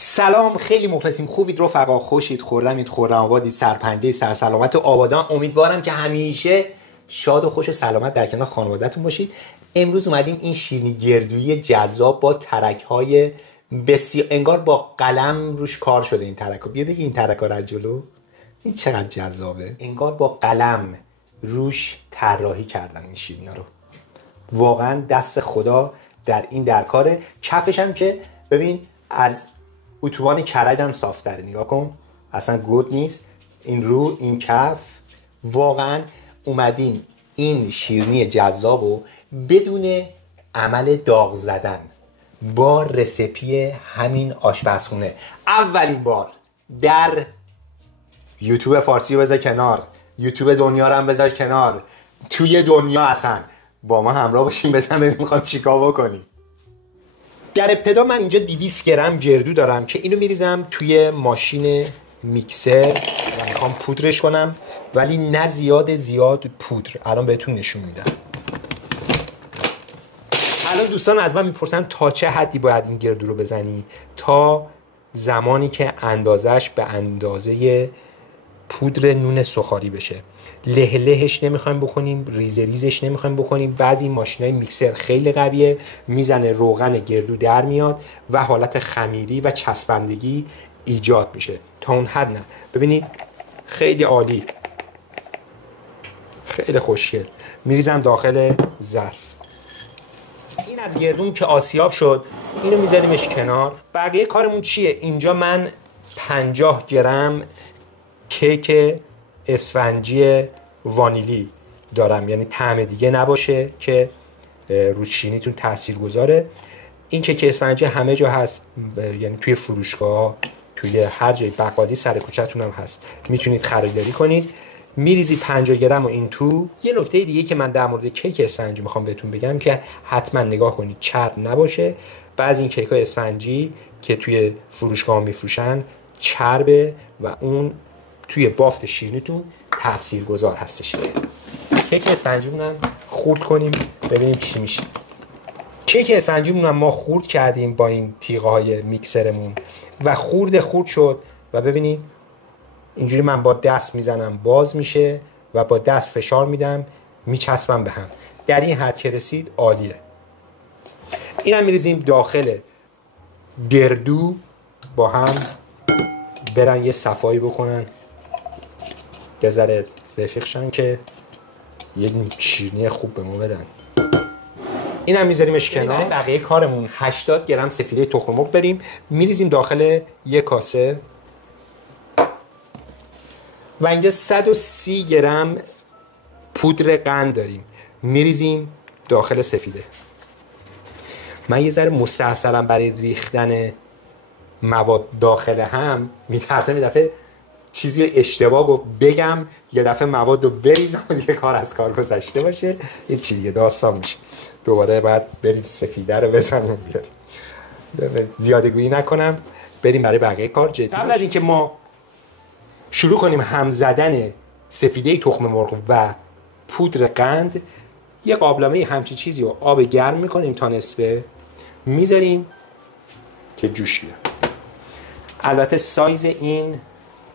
سلام، خیلی مخلصیم. خوبید رفقا؟ خوشید؟ خرمید؟ خرم آبادید؟ سرپنجه سرسلامت و آبادان. امیدوارم که همیشه شاد و خوش و سلامت در کنار خانواده‌تون باشید. امروز اومدیم این شیرینی گردویی جذاب با ترک‌های بسیار انگار با قلم روش کار شده. این ترک‌ها بیا بگی این ترک‌ها رو از جلو. این چقدر جذابه. انگار با قلم روش طراحی کردن این شیرینی‌ها رو. واقعا دست خدا در کاره. کفش هم که ببین از اتوبان کرج هم صافتره. نگاه کن، اصلا گود نیست. این رو این کف واقعا اومدیم این شیرینی جذاب و بدون عمل داغ زدن با رسیپی همین آشپزخونه اولین بار در یوتیوب فارسی رو بذار کنار، یوتیوب دنیا رو هم بذار کنار، توی دنیا اصلا با ما همراه باشیم. بزن ببین میخوام چیکار بکنیم. در ابتدا من اینجا 200 گرم گردو دارم که اینو میریزم توی ماشین میکسر و میخوام پودرش کنم، ولی نه زیاد پودر. الان بهتون نشون میدم. الان دوستان از من میپرسن تا چه حدی باید این گردو رو بزنی؟ تا زمانی که اندازش به اندازه پودر نون سوخاری بشه. لهش نمیخوایم بکنیم، ریزش نمیخوایم بکنیم. بعضی ماشینای میکسر خیلی قویه، میزنه روغن گردو در میاد و حالت خمیری و چسبندگی ایجاد میشه. تا اون حد نه. ببینید خیلی عالی، خیلی خوشگل. میریزم داخل ظرف. این از گردون که آسیاب شد، اینو میذاریمش کنار. بقیه کارمون چیه؟ اینجا من 50 گرم کیک اسفنجی وانیلی دارم، یعنی طعم دیگه نباشه که رو شیرینیتون تأثیر گذاره. این کیک اسفنجی همه جا هست، یعنی توی فروشگاه، توی هر جای بقالی سر کوچه‌تون هم هست، میتونید خریداری کنید. میریزید 50 گرم و این تو. یه نکته دیگه که من در مورد کیک اسفنجی میخوام بهتون بگم که حتما نگاه کنید چرب نباشه. بعضی این کیک‌های اسفنجی که توی فروشگاه میفروشن چربه و اون توی بافت شیرینیتون تاثیرگذار هستش. کیک اسفنجیمون هم خورد کنیم ببینیم چی میشه. کیک اسفنجیمون هم ما خورد کردیم با این تیغه های میکسرمون و خورد شد و ببینید اینجوری من با دست میزنم باز میشه و با دست فشار میدم میچسبم به هم. در این حد که رسید عالیه. اینم میریزیم داخل گردو با هم برن یه صفایی بکنن، یه ذره رفیق شن که یک شیرینی خوب به ما بدن. اینم میذاریمش کنار. بقیه کارمون 80 گرم سفیده تخم مرغ داریم، میریزیم داخل یک کاسه و اینجا 130 گرم پودر قند داریم، میریزیم داخل سفیده. من یه ذره مستعصلم برای ریختن مواد داخل هم، میترسم یه دفعه چیزی رو اشتباه بگم، یه دفعه مواد رو بریزم و دیگه کار از کار گذشته باشه، یه چی دیگه داستان میشه. دوباره باید بریم سفیده رو بزنیم بیاریم. زیاده گویی نکنم، بریم برای بقیه کار جدی. قبل از اینکه ما شروع کنیم هم زدن سفیده تخم مرغ و پودر قند، یه قابلمه همچی چیزی رو آب گرم میکنیم تا نصفه، میذاریم که جوش بیاد. البته سایز این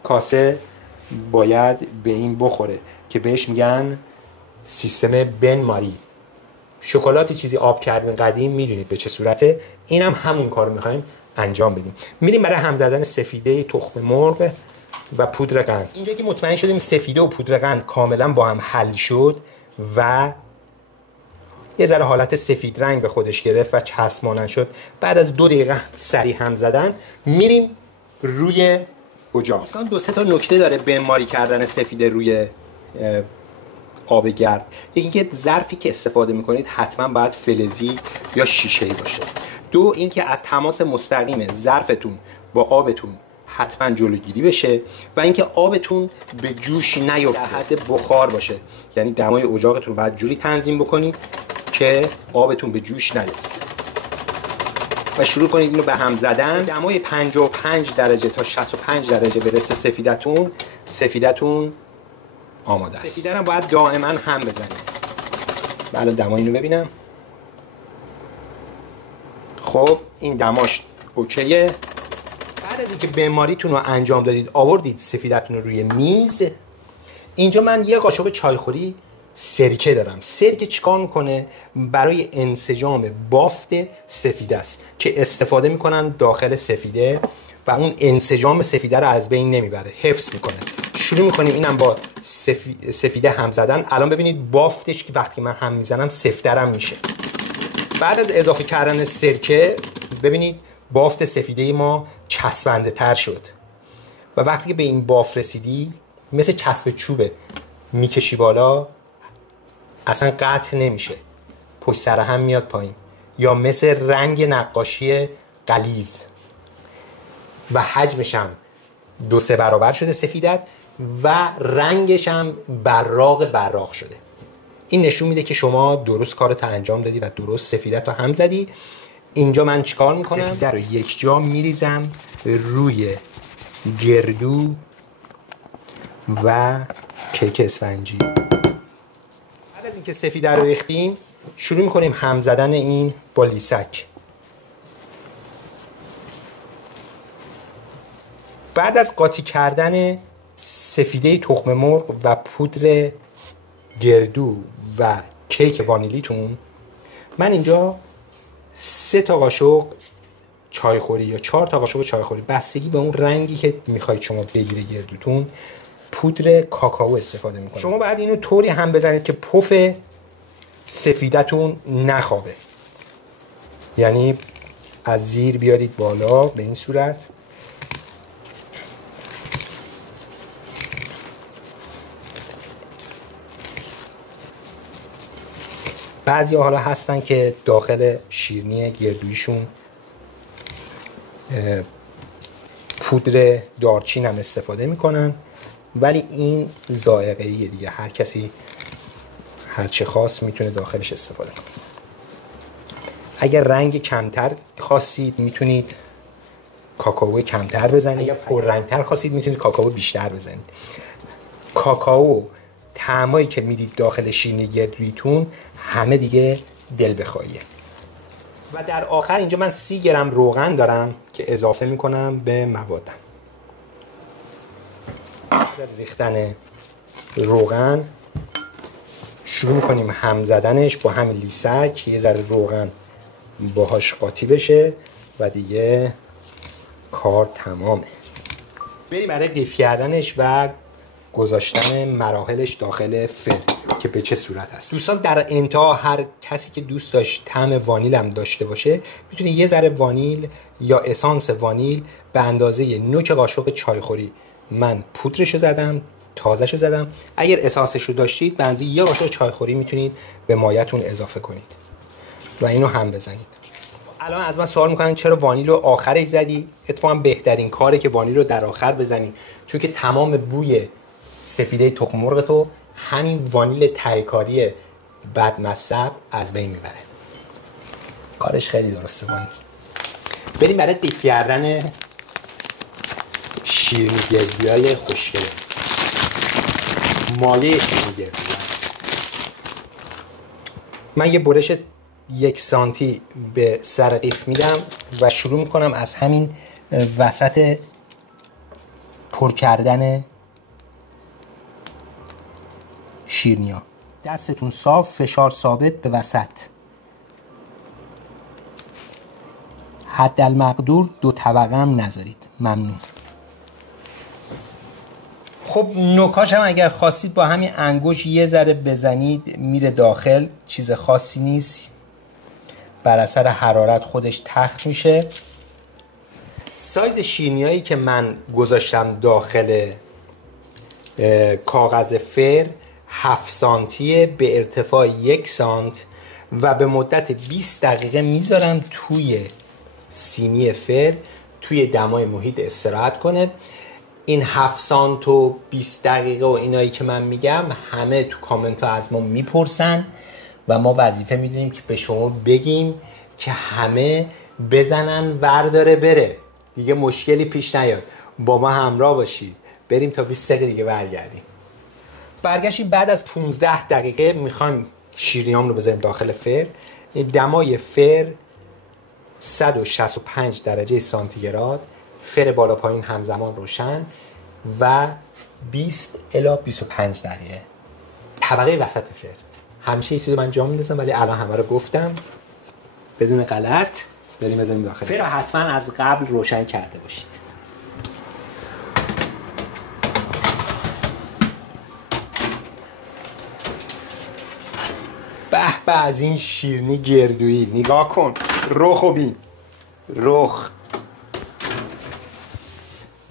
کاسه باید به این بخوره که بهش میگن سیستم بن ماری. شکلات چیزی آب کردن قدیم میدونید به چه صورته. اینم همون کارو میخوایم انجام بدیم. میریم برای هم زدن سفیده تخم مرغ و پودر قند. اینجا که مطمئن شدیم سفیده و پودر قند کاملا با هم حل شد و یه ذره حالت سفید رنگ به خودش گرفت و چسب مانند شد، بعد از 2 دقیقه سریع هم زدن میریم روی اجاق. مثلا 2-3 تا نکته داره بنماری کردن سفیده روی آب گرم. یکی که ظرفی که استفاده میکنید حتما باید فلزی یا شیشه‌ای باشه. 2 اینکه از تماس مستقیم ظرفتون با آبتون حتما جلوگیری بشه و اینکه آبتون به جوش نیفته، در حد بخار باشه. یعنی دمای اجاقتون رو باید جوری تنظیم بکنید که آبتون به جوش نیفته و شروع کنید اینو به هم زدن. دمای 55 درجه تا 65 درجه برسه سفیدتون آماده است. سفیده رو باید دائما هم بزنید. بله دمای اینو ببینم. خب این دماش اوکیه. بعد از اینکه معماریتون رو انجام دادید، آوردید سفیدتون رو روی میز، اینجا من یه قاشق چایخوری سرکه دارم. سرکه چیکار میکنه؟ برای انسجام بافت سفیده است که استفاده میکنن داخل سفیده و اون انسجام سفیده رو از بین نمیبره، حفظ میکنه. شروع میکنیم اینم با سفیده هم زدن. الان ببینید بافتش که وقتی من هم میزنم سفترم میشه. بعد از اضافه کردن سرکه ببینید بافت سفیده ما چسبنده تر شد و وقتی که به این بافت رسیدی مثل چسب چوبه، میکشی بالا اصلا قطع نمیشه، پشت سر هم میاد پایین، یا مثل رنگ نقاشی غلیظ و حجمش هم 2-3 برابر شده سفیدت و رنگش هم براق شده. این نشون میده که شما درست کارت انجام دادی و درست سفیدت رو هم زدی. اینجا من چیکار میکنم؟ سفیده رو یک جا میریزم روی گردو و کیک اسفنجی. بعد از اینکه سفیده رو ریختیم شروع میکنیم هم زدن این با لیسک. بعد از قاطی کردن سفیده تخم مرغ و پودر گردو و کیک وانیلیتون، من اینجا 3 تا قاشق چایخوری یا 4 تا قاشق چایخوری، بستگی به اون رنگی که میخواید شما بگیره گردوتون، پودر کاکائو استفاده میکنید. شما باید اینو طوری هم بزنید که پف سفیدتون نخوابه، یعنی از زیر بیارید بالا به این صورت. بعضی حالا هستن که داخل شیرینی گردویشون پودر دارچین هم استفاده میکنن، ولی این ذائقه‌ایه دیگه، هر کسی هر چه خواست میتونه داخلش استفاده کنه. اگر رنگ کمتر خواستید میتونید کاکائو کمتر بزنید، اگر پررنگتر خواستید میتونید کاکائو بیشتر بزنید. کاکائو طعمایی که میدید داخل شیرینی گردویتون همه دیگه دل بخواهیه. و در آخر اینجا من 30 گرم روغن دارم که اضافه میکنم به موادم. بعد از ریختن روغن شروع میکنیم هم زدنش با همین لیسک، یه ذره روغن باهاش قاطی بشه و دیگه کار تمامه. بریم برای قیف کردنش و گذاشتن مراحلش داخل فر که به چه صورت هست. دوستان در انتها هر کسی که دوست داشت طعم وانیل هم داشته باشه میتونه یه ذره وانیل یا اسانس وانیل به اندازه نوک قاشق چایخوری، من پودرشو زدم، تازهشو زدم، اگر اسانسشو داشتید به اندازه یه قاشق چایخوری میتونید به مایه‌تون اضافه کنید و اینو هم بزنید. الان از من سوال میکنن چرا وانیل رو آخرش زدی؟ اتفاقا بهترین کاره که وانیل رو در آخر بزنی، چون که تمام بوی سفیده تخم مرغ تو همین وانیل تهیکاری بدمصب از بین میبره. کارش خیلی درسته وانیل. بریم برای قیف کردن شیرینی گردویای خوشگله، مایه شیرینی گردویی. من یه برش 1 سانتی به سر قیف میدم و شروع میکنم از همین وسط پر کردن شیرینیا. دستتون صاف، فشار ثابت به وسط. حدالمقدور 2 طبقه هم نذارید. ممنون. خب نوکاش هم اگر خواستید با همین انگوش یه ذره بزنید میره داخل، چیز خاصی نیست، بر اثر حرارت خودش تخت میشه. سایز شیرینیایی که من گذاشتم داخل کاغذ فر 7 سانتیه به ارتفاع 1 سانت و به مدت 20 دقیقه میذارم توی سینی فر توی دمای محیط استراحت کنه. این 7 سانت و 20 دقیقه و اینایی که من میگم همه تو کامنت ها از ما میپرسن و ما وظیفه میدونیم که به شما بگیم که همه بزنن ورداره بره، دیگه مشکلی پیش نیاد. با ما همراه باشید. بریم تا 20 دقیقه دیگه برگردیم. برگشتیم بعد از 15 دقیقه میخوایم شیرینیام رو بذاریم داخل فر. دمای فر 165 درجه سانتیگراد، فر بالا پایین همزمان روشن و 20 الی 25 دقیقه. طبقه وسط فر همیشه چیزی من جا میندازم، ولی الان همه رو گفتم بدون غلط. بریم بزنیم داخل. فر حتما از قبل روشن کرده باشید. به از این شیرینی گردویی نگاه کن. رخ و بین رخ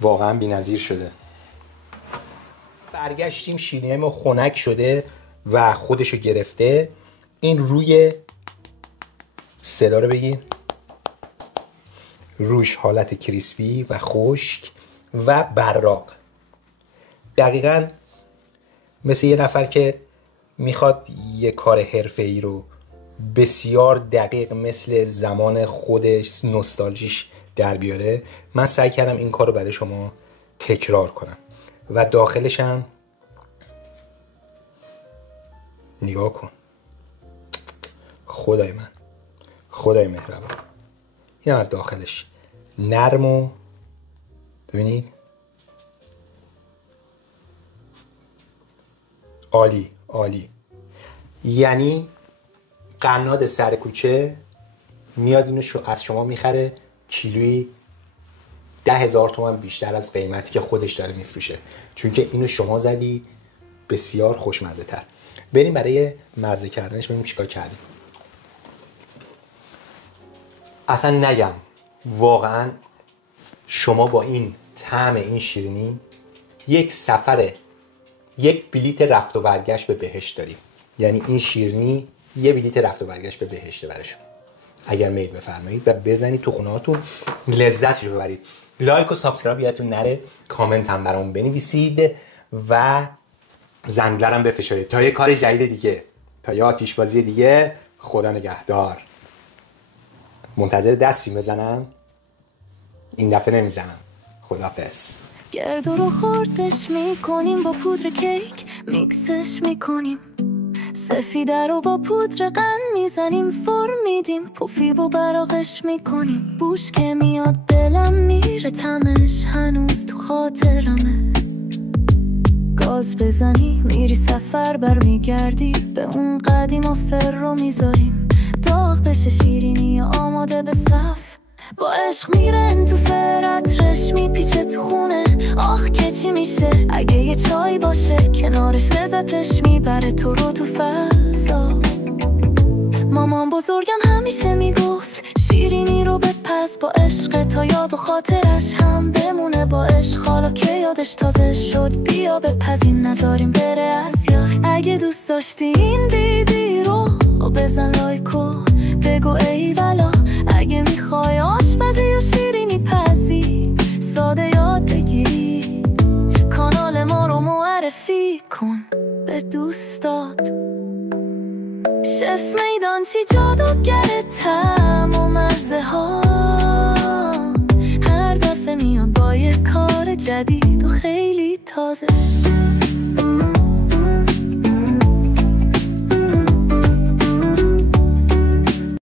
واقعا بی‌نظیر شده. برگشتیم، شیرینی ما خنک شده و خودشو گرفته. این روی صدا رو بگیر، روش حالت کریسپی و خشک و براق، دقیقاً مثل یه نفر که میخواد یه کار حرفه‌ای رو بسیار دقیق مثل زمان خودش نوستالژیش در بیاره. من سعی کردم این کار رو برای شما تکرار کنم و داخلش هم نگاه کن. خدای من، خدای مهربان، این از داخلش نرم و ببینید عالی عالی. یعنی قناد سر کوچه میاد اینو از شما میخره کیلویی 10,000 تومان بیشتر از قیمتی که خودش داره میفروشه، چون که اینو شما زدی بسیار خوشمزه تر. بریم برای مزه کردنش ببینیم چیکار کردیم. اصلا نگم واقعا شما با این طعم این شیرینی یک بلیت رفت و برگشت به بهشت داریم. یعنی این شیرینی یه بلیت رفت و برگشت به بهشت برای شما اگر میل بفرمایید و بزنید تو خونه‌هاتون لذتش رو ببرید. لایک و سابسکرایب یادتون نره، کامنت هم برامون بنویسید و زنگوله هم بفشارید تا یه کار جدید دیگه، تا یه آتیشبازی دیگه. خدا نگهدار. منتظر دستی بزنم، این دفعه نمیزنم. خداحافظ. گرد رو خوردش میکنیم با پودر کیک، میکسش میکنیم، سفیده رو با پودر قند میزنیم، فرم میدیم، پوفی با براغش میکنیم. بوش که میاد دلم میره، طعمش هنوز تو خاطرمه. گاز بزنی میری سفر برمیگردی، به اون قدیم فر رو میذاریم. داغ بشه شیرینی آماده به صف، با عشق میرن تو فرطرش میپیچه تو خونه. آخ که چی میشه اگه یه چای باشه کنارش، لذتش میبره تو رو تو فضا. مامان بزرگم همیشه میگفت شیرینی رو بپز با عشق، تا یاد و خاطرش هم بمونه با عشق. حالا که یادش تازه شد بیا بپزیم، نذاریم بره از یاد. اگه دوست داشتی این ویدیو رو بزن لایک و بگو ای والا. اگه میخوای آشپزی و شیرینی پزی ساده یاد بگیری، کانال ما رو معرفی کن به دوستات. شف میدان چی جادوگره، طعم و مزه ها هر دفعه میاد با یه کار جدید و خیلی تازه.